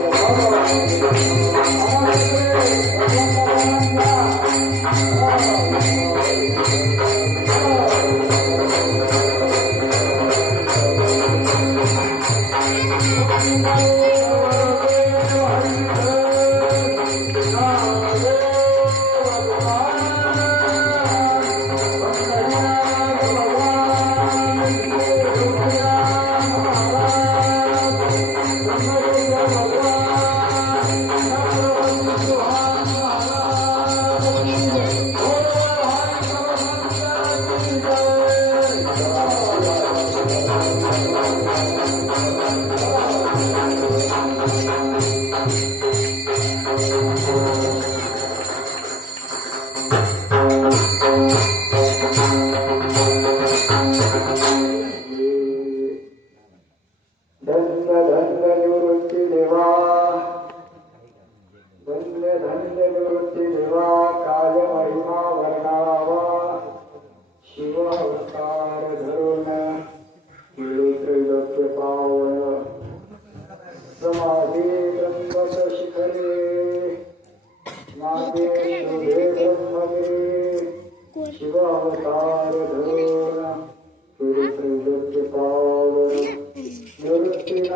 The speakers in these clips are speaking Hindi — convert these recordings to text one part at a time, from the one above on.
Thank you.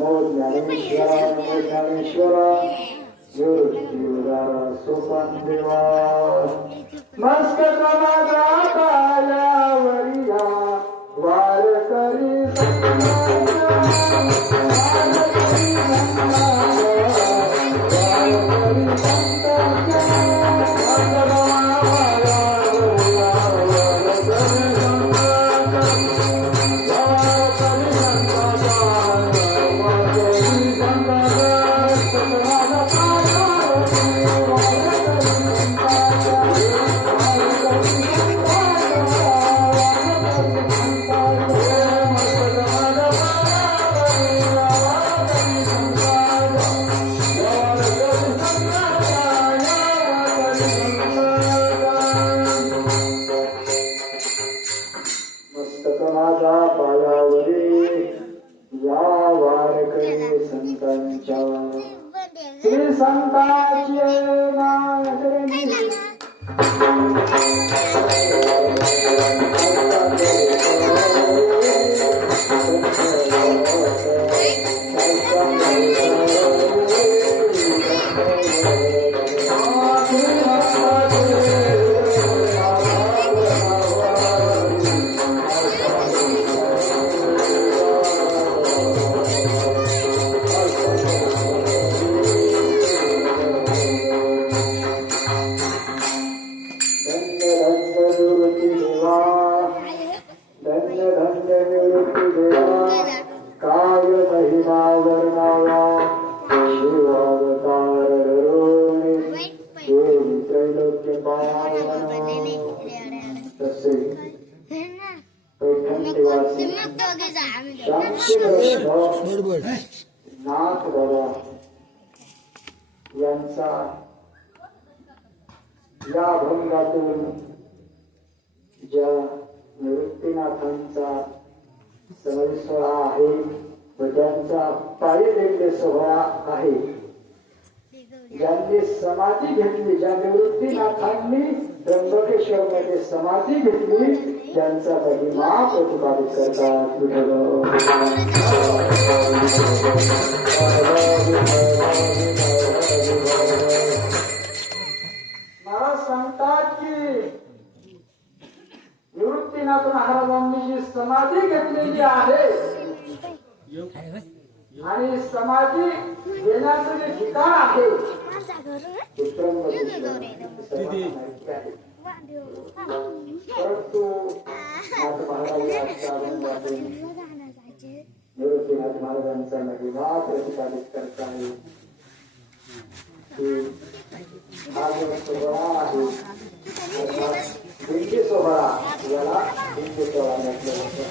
नमो ज्ञानेश्वरा नमो ज्ञानेश्वरा निवृत्तीदारा सोपान देवा मस्तक Santa Chena, नाथ बाबा यांचा या अभंगातून ज्या निवृत्तीनाथांचा समय सोहळा आहे व त्यांचा पायी सोहळा आहे ज्यांनी समाधी घेतली ज्या निवृत्तीनाथांनी त्र्यंबकेश्वर मध्ये समाधी घेतली त्यांचा महिमा प्रतिपादित करतात निवृत्तीनाथ महाराजांनी जी समाधी घेतलेली आहे आणि समाधी घेण्याचं जे ठिकाण आहे. परंतु निवृत्तीनाथ महाराजांचा महिमा प्रतिपादित करत आहे हा जो सोहळा आहे, दिंडी सोहळा, याला दिंडी सोहळा म्हटलं जातं